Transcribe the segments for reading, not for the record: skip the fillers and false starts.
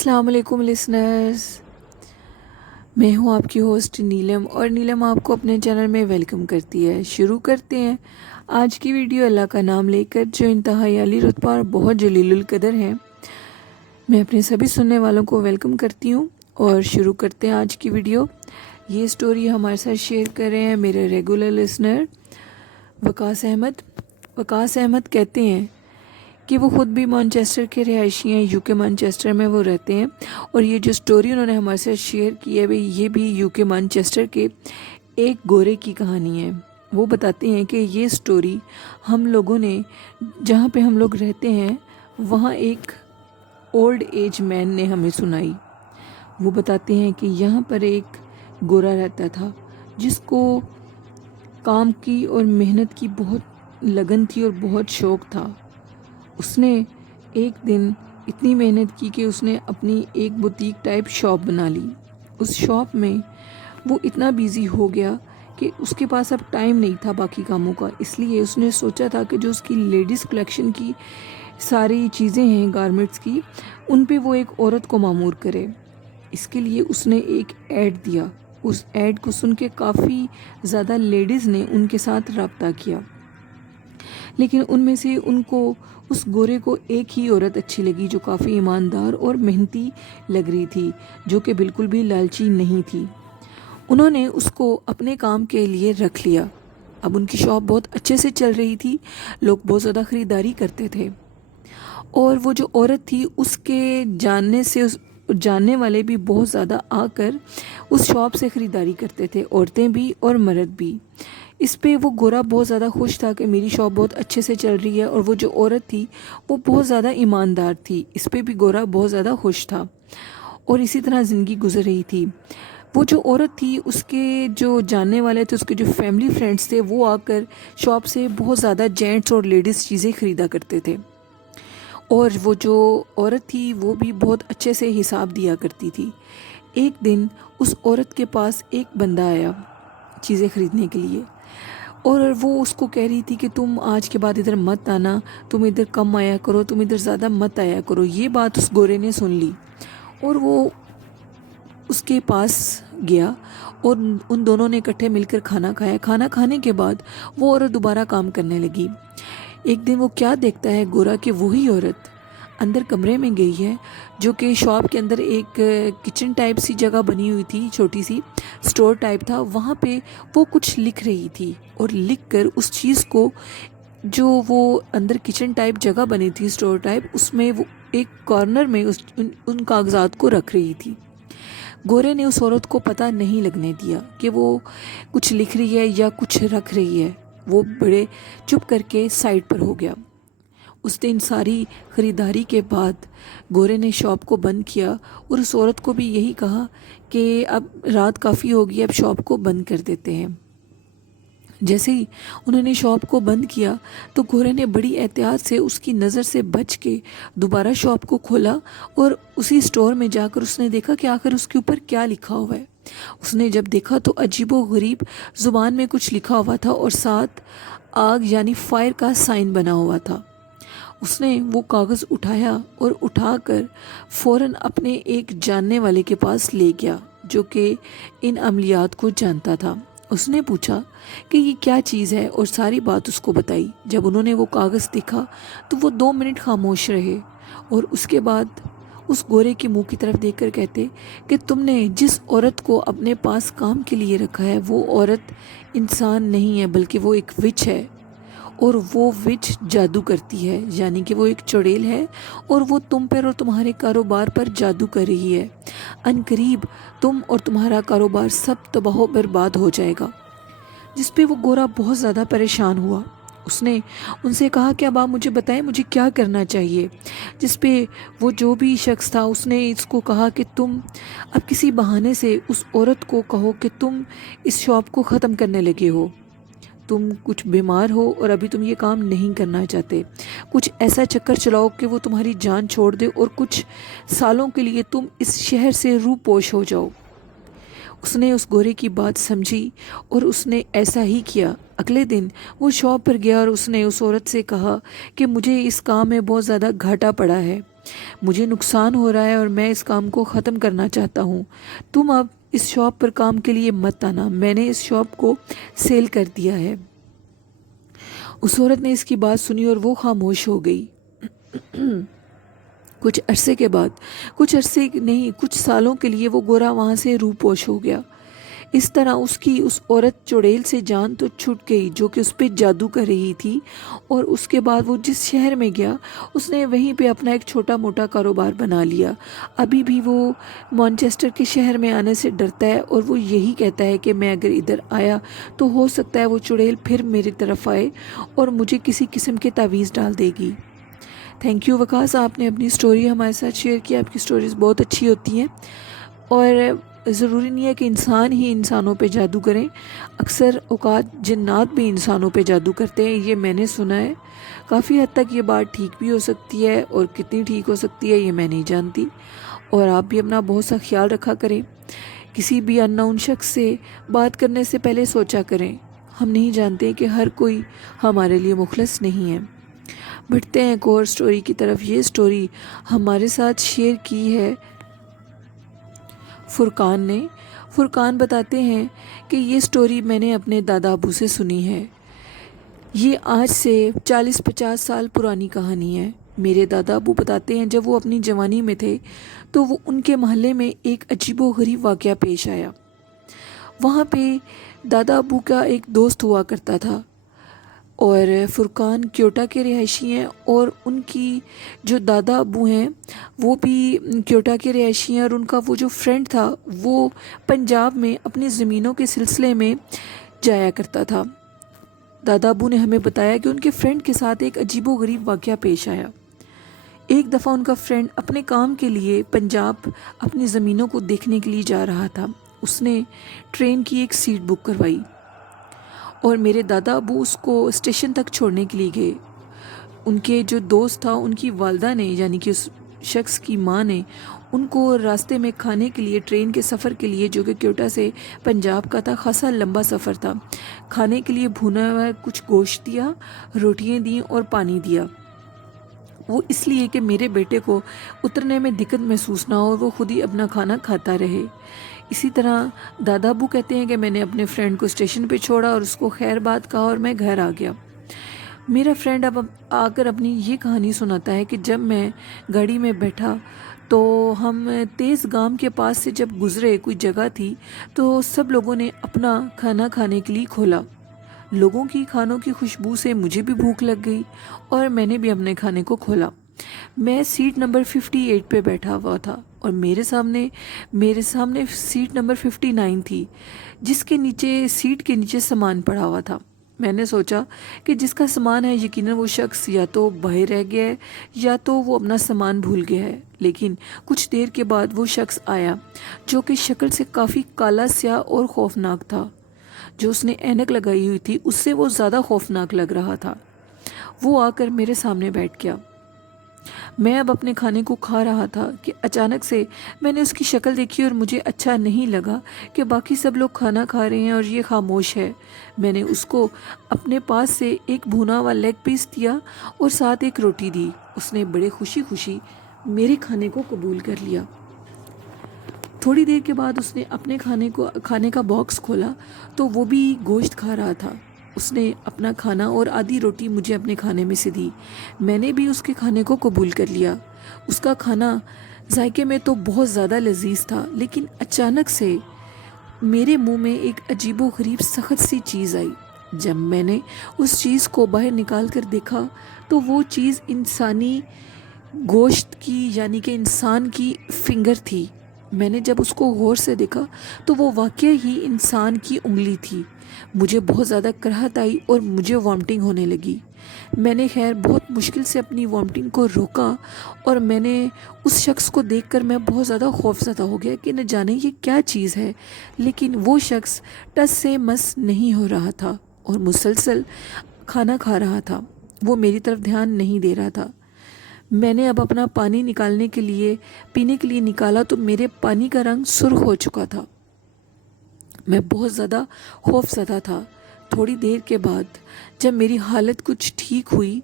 السلام علیکم لسنرز، میں ہوں آپ کی ہوسٹ نیلم، اور نیلم آپ کو اپنے چینل میں ویلکم کرتی ہے۔ شروع کرتے ہیں آج کی ویڈیو اللہ کا نام لے کر، جو انتہائی عالی رتبہ اور بہت جلیل القدر ہیں۔ میں اپنے سبھی سننے والوں کو ویلکم کرتی ہوں اور شروع کرتے ہیں آج کی ویڈیو۔ یہ سٹوری ہمارے ساتھ شیئر کر رہے ہیں میرے ریگولر لسنر وقاص احمد۔ وقاص احمد کہتے ہیں کہ وہ خود بھی مانچسٹر کے رہائشی ہیں، یو کے مانچسٹر میں وہ رہتے ہیں، اور یہ جو سٹوری انہوں نے ہمارے ساتھ شیئر کی ہے یہ بھی یو کے مانچسٹر کے ایک گورے کی کہانی ہے۔ وہ بتاتے ہیں کہ یہ سٹوری ہم لوگوں نے جہاں پہ ہم لوگ رہتے ہیں وہاں ایک اولڈ ایج مین نے ہمیں سنائی۔ وہ بتاتے ہیں کہ یہاں پر ایک گورا رہتا تھا جس کو کام کی اور محنت کی بہت لگن تھی اور بہت شوق تھا۔ اس نے ایک دن اتنی محنت کی کہ اس نے اپنی ایک بوتیک ٹائپ شاپ بنا لی۔ اس شاپ میں وہ اتنا بیزی ہو گیا کہ اس کے پاس اب ٹائم نہیں تھا باقی کاموں کا، اس لیے اس نے سوچا تھا کہ جو اس کی لیڈیز کلیکشن کی ساری چیزیں ہیں گارمنٹس کی، ان پہ وہ ایک عورت کو مامور کرے۔ اس کے لیے اس نے ایک ایڈ دیا۔ اس ایڈ کو سن کے کافی زیادہ لیڈیز نے ان کے ساتھ رابطہ کیا، لیکن ان میں سے ان کو اس گورے کو ایک ہی عورت اچھی لگی جو کافی ایماندار اور محنتی لگ رہی تھی، جو کہ بالکل بھی لالچی نہیں تھی۔ انہوں نے اس کو اپنے کام کے لیے رکھ لیا۔ اب ان کی شاپ بہت اچھے سے چل رہی تھی، لوگ بہت زیادہ خریداری کرتے تھے، اور وہ جو عورت تھی اس کے جاننے والے بھی بہت زیادہ آ کر اس شاپ سے خریداری کرتے تھے، عورتیں بھی اور مرد بھی۔ اس پہ وہ گورا بہت زیادہ خوش تھا کہ میری شاپ بہت اچھے سے چل رہی ہے، اور وہ جو عورت تھی وہ بہت زیادہ ایماندار تھی۔ اس پہ بھی گورا بہت زیادہ خوش تھا، اور اسی طرح زندگی گزر رہی تھی۔ وہ جو عورت تھی اس کے جو جاننے والے تھے، اس کے جو فیملی فرینڈز تھے، وہ آ کر شاپ سے بہت زیادہ جینٹس اور لیڈیز چیزیں خریدا کرتے تھے، اور وہ جو عورت تھی وہ بھی بہت اچھے سے حساب دیا کرتی تھی۔ ایک دن اس عورت کے پاس ایک بندہ آیا چیزیں خریدنے کے لیے، اور وہ اس کو کہہ رہی تھی کہ تم آج کے بعد ادھر مت آنا، تم ادھر کم آیا کرو، تم ادھر زیادہ مت آیا کرو۔ یہ بات اس گورے نے سن لی، اور وہ اس کے پاس گیا، اور ان دونوں نے اکٹھے مل کر کھانا کھایا۔ کھانا کھانے کے بعد وہ عورت دوبارہ کام کرنے لگی۔ ایک دن وہ کیا دیکھتا ہے گورا کہ وہی عورت اندر کمرے میں گئی ہے، جو کہ شاپ کے اندر ایک کچن ٹائپ سی جگہ بنی ہوئی تھی، چھوٹی سی سٹور ٹائپ تھا، وہاں پہ وہ کچھ لکھ رہی تھی، اور لکھ کر اس چیز کو جو وہ اندر کچن ٹائپ جگہ بنی تھی سٹور ٹائپ، اس میں وہ ایک کارنر میں ان کاغذات کو رکھ رہی تھی۔ گورے نے اس عورت کو پتہ نہیں لگنے دیا کہ وہ کچھ لکھ رہی ہے یا کچھ رکھ رہی ہے۔ وہ بڑے چپ کر کے سائڈ پر ہو گیا۔ اس دن ساری خریداری کے بعد گورے نے شاپ کو بند کیا، اور اس عورت کو بھی یہی کہا کہ اب رات کافی ہوگی، اب شاپ کو بند کر دیتے ہیں۔ جیسے ہی انہوں نے شاپ کو بند کیا تو گورے نے بڑی احتیاط سے اس کی نظر سے بچ کے دوبارہ شاپ کو کھولا، اور اسی سٹور میں جا کر اس نے دیکھا کہ آخر اس کے اوپر کیا لکھا ہوا ہے۔ اس نے جب دیکھا تو عجیب و غریب زبان میں کچھ لکھا ہوا تھا، اور ساتھ آگ یعنی فائر کا سائن بنا ہوا تھا۔ اس نے وہ کاغذ اٹھایا اور اٹھا کر فوراً اپنے ایک جاننے والے کے پاس لے گیا، جو کہ ان عملیات کو جانتا تھا۔ اس نے پوچھا کہ یہ کیا چیز ہے، اور ساری بات اس کو بتائی۔ جب انہوں نے وہ کاغذ دیکھا تو وہ 2 منٹ خاموش رہے، اور اس کے بعد اس گورے کے منہ کی طرف دیکھ کر کہتے کہ تم نے جس عورت کو اپنے پاس کام کے لیے رکھا ہے وہ عورت انسان نہیں ہے، بلکہ وہ ایک وچ ہے، اور وہ وچ جادو کرتی ہے، یعنی کہ وہ ایک چڑیل ہے، اور وہ تم پر اور تمہارے کاروبار پر جادو کر رہی ہے۔ ان قریب تم اور تمہارا کاروبار سب تباہ و برباد ہو جائے گا۔ جس پہ وہ گورا بہت زیادہ پریشان ہوا۔ اس نے ان سے کہا کہ اب آپ مجھے بتائیں مجھے کیا کرنا چاہیے۔ جس پہ وہ جو بھی شخص تھا اس نے اس کو کہا کہ تم اب کسی بہانے سے اس عورت کو کہو کہ تم اس شاپ کو ختم کرنے لگے ہو، تم کچھ بیمار ہو اور ابھی تم یہ کام نہیں کرنا چاہتے، کچھ ایسا چکر چلاؤ کہ وہ تمہاری جان چھوڑ دے، اور کچھ سالوں کے لیے تم اس شہر سے روح پوش ہو جاؤ۔ اس نے اس گورے کی بات سمجھی، اور اس نے ایسا ہی کیا۔ اگلے دن وہ شاپ پر گیا، اور اس نے اس عورت سے کہا کہ مجھے اس کام میں بہت زیادہ گھاٹا پڑا ہے، مجھے نقصان ہو رہا ہے اور میں اس کام کو ختم کرنا چاہتا ہوں. تم اب اس شاپ پر کام کے لیے مت آنا، میں نے اس شاپ کو سیل کر دیا ہے. اس عورت نے اس کی بات سنی اور وہ خاموش ہو گئی. کچھ عرصے نہیں، کچھ سالوں کے لیے وہ گورا وہاں سے روح پوش ہو گیا. اس طرح اس عورت چڑیل سے جان تو چھٹ گئی جو کہ اس پہ جادو کر رہی تھی، اور اس کے بعد وہ جس شہر میں گیا اس نے وہیں پہ اپنا ایک چھوٹا موٹا کاروبار بنا لیا. ابھی بھی وہ مانچسٹر کے شہر میں آنے سے ڈرتا ہے اور وہ یہی کہتا ہے کہ میں اگر ادھر آیا تو ہو سکتا ہے وہ چڑیل پھر میری طرف آئے اور مجھے کسی قسم کے تعویذ ڈال دے گی. تھینک یو وکاس، آپ نے اپنی سٹوری ہمارے ساتھ شیئر کی. آپ کی سٹوریز بہت اچھی ہوتی ہیں اور ضروری نہیں ہے کہ انسان ہی انسانوں پہ جادو کریں، اکثر اوقات جنات بھی انسانوں پہ جادو کرتے ہیں. یہ میں نے سنا ہے. کافی حد تک یہ بات ٹھیک بھی ہو سکتی ہے اور کتنی ٹھیک ہو سکتی ہے یہ میں نہیں جانتی. اور آپ بھی اپنا بہت سا خیال رکھا کریں. کسی بھی ان نون شخص سے بات کرنے سے پہلے سوچا کریں. ہم نہیں جانتے کہ ہر کوئی ہمارے لیے مخلص نہیں ہے. بڑھتے ہیں ایک اور سٹوری کی طرف. یہ سٹوری ہمارے ساتھ شیئر کی ہے فرقان نے. فرقان بتاتے ہیں کہ یہ سٹوری میں نے اپنے دادا ابو سے سنی ہے. یہ آج سے 40-50 سال پرانی کہانی ہے. میرے دادا ابو بتاتے ہیں جب وہ اپنی جوانی میں تھے تو وہ ان کے محلے میں ایک عجیب و غریب واقعہ پیش آیا. وہاں پہ دادا ابو کا ایک دوست ہوا کرتا تھا اور فرقان کیوٹا کے رہائشی ہیں اور ان کی جو دادا ابو ہیں وہ بھی کیوٹا کے رہائشی ہیں، اور ان کا وہ جو فرینڈ تھا وہ پنجاب میں اپنی زمینوں کے سلسلے میں جایا کرتا تھا. دادا ابو نے ہمیں بتایا کہ ان کے فرینڈ کے ساتھ ایک عجیب و غریب واقعہ پیش آیا. ایک دفعہ ان کا فرینڈ اپنے کام کے لیے پنجاب اپنی زمینوں کو دیکھنے کے لیے جا رہا تھا. اس نے ٹرین کی ایک سیٹ بک کروائی اور میرے دادا ابو اس کو اسٹیشن تک چھوڑنے کے لیے گئے. ان کے جو دوست تھا ان کی والدہ نے یعنی کہ اس شخص کی ماں نے ان کو راستے میں کھانے کے لیے ٹرین کے سفر کے لیے، جو کہ کیوٹا سے پنجاب کا تھا، خاصا لمبا سفر تھا، کھانے کے لیے بھونا ہوا کچھ گوشت دیا، روٹیاں دیں اور پانی دیا. وہ اس لیے کہ میرے بیٹے کو اترنے میں دقت محسوس نہ ہو اور وہ خود ہی اپنا کھانا کھاتا رہے. اسی طرح دادا ابو کہتے ہیں کہ میں نے اپنے فرینڈ کو اسٹیشن پہ چھوڑا اور اس کو خیر بات کہا اور میں گھر آ گیا. میرا فرینڈ اب آ کر اپنی یہ کہانی سناتا ہے کہ جب میں گاڑی میں بیٹھا تو ہم تیز گام کے پاس سے جب گزرے، کوئی جگہ تھی تو سب لوگوں نے اپنا کھانا کھانے کے لیے کھولا. لوگوں کی کھانوں کی خوشبو سے مجھے بھی بھوک لگ گئی اور میں نے بھی اپنے کھانے کو کھولا. میں سیٹ نمبر 58 پہ بیٹھا ہوا تھا اور میرے سامنے سیٹ نمبر 59 تھی، جس کے نیچے سیٹ کے نیچے سامان پڑا ہوا تھا. میں نے سوچا کہ جس کا سامان ہے یقیناً وہ شخص یا تو باہر رہ گیا ہے یا تو وہ اپنا سامان بھول گیا ہے. لیکن کچھ دیر کے بعد وہ شخص آیا جو کہ شکل سے کافی کالا سیاہ اور خوفناک تھا. جو اس نے اینک لگائی ہوئی تھی اس سے وہ زیادہ خوفناک لگ رہا تھا. وہ آ کر میرے سامنے بیٹھ گیا. میں اب اپنے کھانے کو کھا رہا تھا کہ اچانک سے میں نے اس کی شکل دیکھی اور مجھے اچھا نہیں لگا کہ باقی سب لوگ کھانا کھا رہے ہیں اور یہ خاموش ہے. میں نے اس کو اپنے پاس سے ایک بھونا ہوا لیگ پیس دیا اور ساتھ ایک روٹی دی. اس نے بڑے خوشی میرے کھانے کو قبول کر لیا. تھوڑی دیر کے بعد اس نے اپنے کھانے کا باکس کھولا تو وہ بھی گوشت کھا رہا تھا. اس نے اپنا کھانا اور آدھی روٹی مجھے اپنے کھانے میں سے دی. میں نے بھی اس کے کھانے کو قبول کر لیا. اس کا کھانا ذائقے میں تو بہت زیادہ لذیذ تھا، لیکن اچانک سے میرے منہ میں ایک عجیب و غریب سخت سی چیز آئی. جب میں نے اس چیز کو باہر نکال کر دیکھا تو وہ چیز انسانی گوشت کی یعنی کہ انسان کی فنگر تھی. میں نے جب اس کو غور سے دیکھا تو وہ واقعی ہی انسان کی انگلی تھی. مجھے بہت زیادہ کراہت آئی اور مجھے وامٹنگ ہونے لگی. میں نے خیر بہت مشکل سے اپنی وامٹنگ کو روکا اور میں نے اس شخص کو دیکھ کر میں بہت زیادہ خوفزدہ ہو گیا کہ نہ جانے یہ کیا چیز ہے. لیکن وہ شخص ٹس سے مس نہیں ہو رہا تھا اور مسلسل کھانا کھا رہا تھا. وہ میری طرف دھیان نہیں دے رہا تھا. میں نے اب اپنا پانی پینے کے لیے نکالا تو میرے پانی کا رنگ سرخ ہو چکا تھا. میں بہت زیادہ خوفزدہ تھا. تھوڑی دیر کے بعد جب میری حالت کچھ ٹھیک ہوئی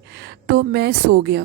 تو میں سو گیا.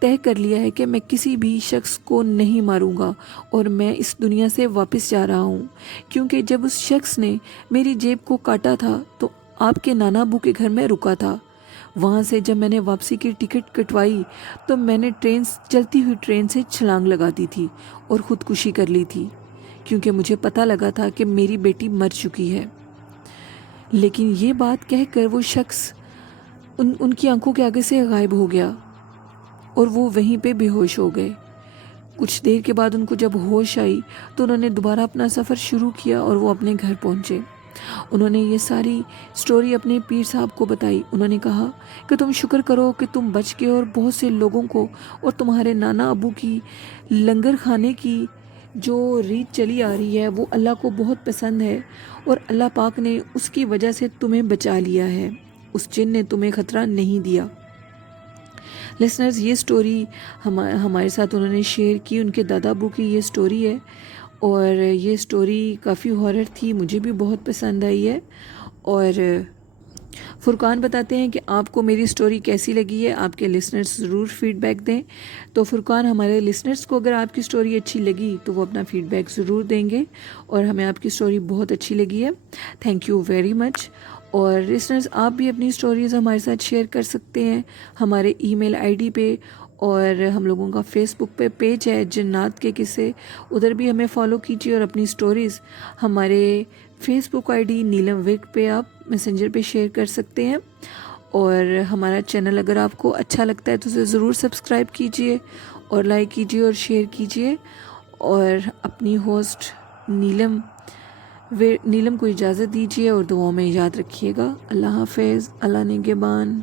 طے کر لیا ہے کہ میں کسی بھی شخص کو نہیں ماروں گا اور میں اس دنیا سے واپس جا رہا ہوں، کیونکہ جب اس شخص نے میری جیب کو کاٹا تھا تو آپ کے نانا ابو کے گھر میں رکا تھا۔ وہاں سے جب میں نے واپسی کی ٹکٹ کٹوائی تو میں نے چلتی ہوئی ٹرین سے چھلانگ لگا دی تھی اور خودکشی کر لی تھی، کیونکہ مجھے پتہ لگا تھا کہ میری بیٹی مر چکی ہے۔ لیکن یہ بات کہہ کر وہ شخص ان کی آنکھوں کے آگے سے غائب ہو گیا اور وہ وہیں پہ بے ہوش ہو گئے۔ کچھ دیر کے بعد ان کو جب ہوش آئی تو انہوں نے دوبارہ اپنا سفر شروع کیا اور وہ اپنے گھر پہنچے۔ انہوں نے یہ ساری سٹوری اپنے پیر صاحب کو بتائی۔ انہوں نے کہا کہ تم شکر کرو کہ تم بچ گئے، اور بہت سے لوگوں کو اور تمہارے نانا ابو کی لنگر کھانے کی جو ریت چلی آ رہی ہے وہ اللہ کو بہت پسند ہے، اور اللہ پاک نے اس کی وجہ سے تمہیں بچا لیا ہے، اس جن نے تمہیں خطرہ نہیں دیا۔ لسنرز، یہ سٹوری ہمارے ساتھ انہوں نے شیئر کی، ان کے دادا ابو کی یہ سٹوری ہے، اور یہ سٹوری کافی ہارر تھی، مجھے بھی بہت پسند آئی ہے۔ اور فرقان بتاتے ہیں کہ آپ کو میری سٹوری کیسی لگی ہے، آپ کے لسنرز ضرور فیڈ بیک دیں۔ تو فرقان، ہمارے لسنرز کو اگر آپ کی سٹوری اچھی لگی تو وہ اپنا فیڈ بیک ضرور دیں گے، اور ہمیں آپ کی سٹوری بہت اچھی لگی ہے۔ Thank you very much. اور لسنرز، آپ بھی اپنی سٹوریز ہمارے ساتھ شیئر کر سکتے ہیں ہمارے ای میل آئی ڈی پہ، اور ہم لوگوں کا فیس بک پہ پیج ہے جنات کے قصے، ادھر بھی ہمیں فالو کیجیے، اور اپنی سٹوریز ہمارے فیس بک آئی ڈی نیلم وگ پہ آپ میسنجر پہ شیئر کر سکتے ہیں۔ اور ہمارا چینل اگر آپ کو اچھا لگتا ہے تو اسے ضرور سبسکرائب کیجیے اور لائک کیجیے اور شیئر کیجیے، اور اپنی ہوسٹ نیلم کو اجازت دیجیے اور دعاؤں میں یاد رکھیے گا۔ اللہ حافظ، اللہ نگہبان۔